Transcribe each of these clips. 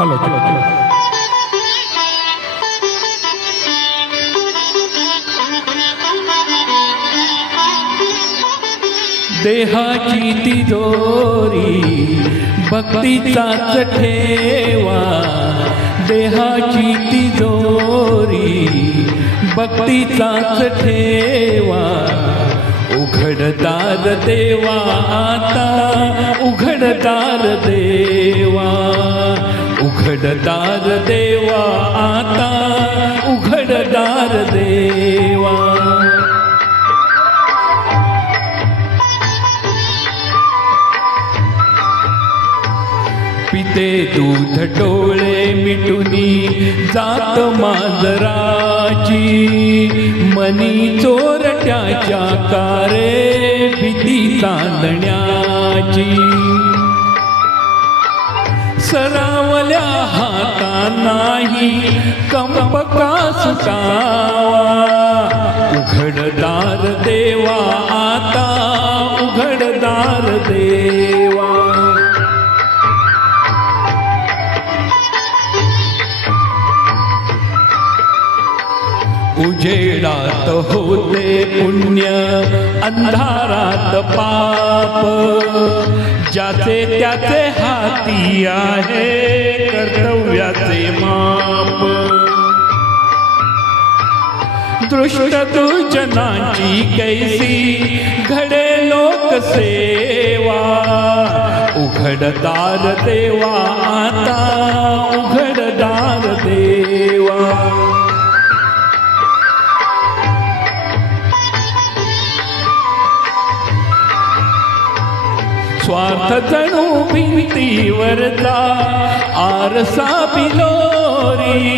Hello देहाची तिजोरी भक्तीचाच ठेवा, देहाची तिजोरी भक्तीचाच ठेवा. उघडदार देवा आता, उघडदार देवा, उघडदार देवा आता, उघडदार देवा. पिते दूध डोळे मिटुनी जात मांजराची, मनी चोरट्याच्या कारे भीती चांदण्याची. सरावल्या हातांनाही कंप का सुटावा, उघडदार देवा आता, उघडदार देवा. उजेडात होते पुण्य, अंधारात पाप, ज्याचे त्याचे हाती आहे कर्तव्याचे माप. दृष्ट दुर्जनाची कैसी घडे लोकसेवा, उघडदार देवा आता, उघडदार देवा. स्वार्थ जणू भिंतीवरचा आरसा बिलोरी,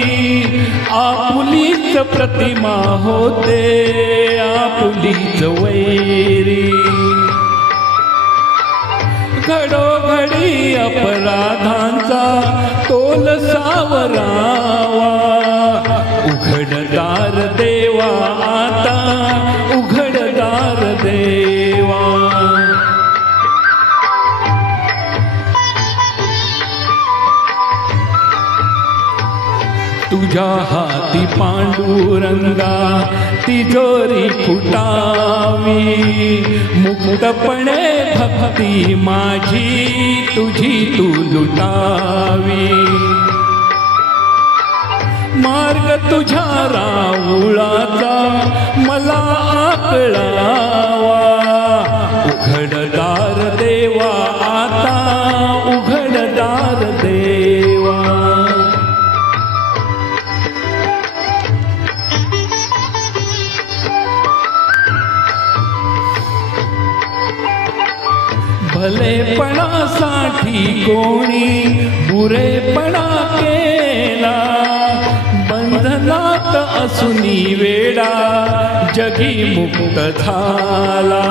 आपुलीच प्रतिमा होते आपुलीच वैरी. घडोघडी अपराधांचा तोल सावरावा, उघडदार देवा आता, उघडदार देवा. तुझ्या हाती पांडुरंगा तिजोरी फुटावी, मुक्तपणे भक्ती माझी तुझी तू लुटावी. मार्ग तुझ्या राऊळाचा मला आकळावा, उघडदार देवा आता, उघडदार देवा. भलेपणासाठी कोणी बुरेपणा केला, बंधनात असुनी वेडा जगी मुक्त झाला.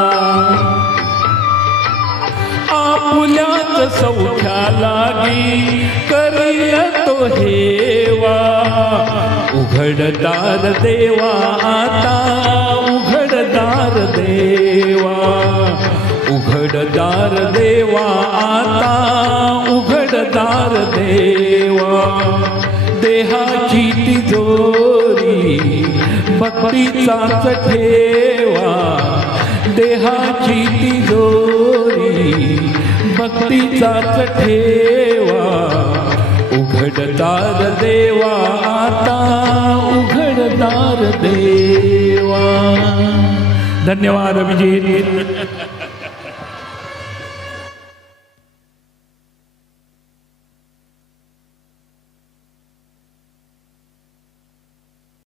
आपुल्याच सौख्या लागी करील तो हेवा, उघडदार देवा आता, उघडदार देवा. उघडदार देवा आता, उघडदार देवा. देहाची तिजोरी भक्तीचाच ठेवा, देहाची तिजोरी भक्तीचाच ठेवा. उघडदार देवा आता, उघडदार देवा. धन्यवाद अभिजित.